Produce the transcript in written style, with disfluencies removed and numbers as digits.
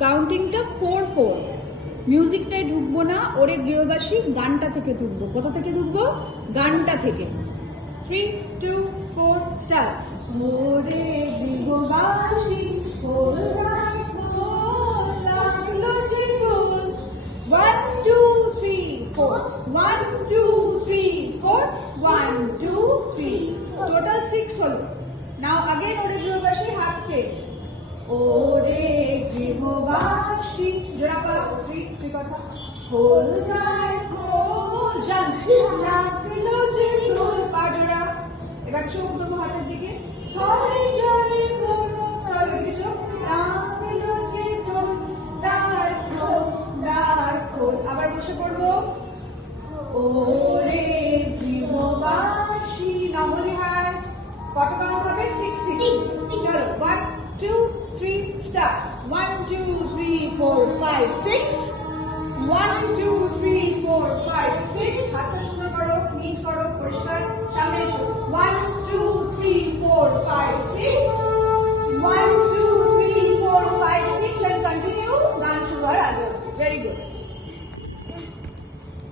কাউন্টিংটা 4-4। মিউজিকটাই ঢুকবো না, ওরে গৃহবাসী গানটা থেকে ঢুকবো। কোথা থেকে ঢুকবো? গানটা থেকে। 3, 2, 4, স্টার্ট। ওরে গৃহবাসী ওর লাগলো যে গোল। 1, 2, 3, 4, 1, 2, 3, 4, 1, 2, 3, টোটাল 6 হলো। নাও again ওরে গৃহবাসী হাত চেঞ্জ। ওরে গৃহবাসী জোড়া পাও, 3 কথা। খোল গায় খোল লাগলো যে গোল, পা জোড়া। এবার চোখ দেবো হাতের দিকে। সরে জলে কোনো তাহলে চোখ লাগলো যে গোল, তার খোল। আবার বসে পড়বো। ওরে গৃহবাসী নবলি হাত। কত কাউন্ট হবে? 6, 6। চলো 1, 2, 3, স্টার্ট। 1, 2, 3, 4, 5, 6। 1, 2, 3, 4, 5, 6। হাতটা সুন্দর করো, নিট করো, পরিষ্কার। সামনে এসো।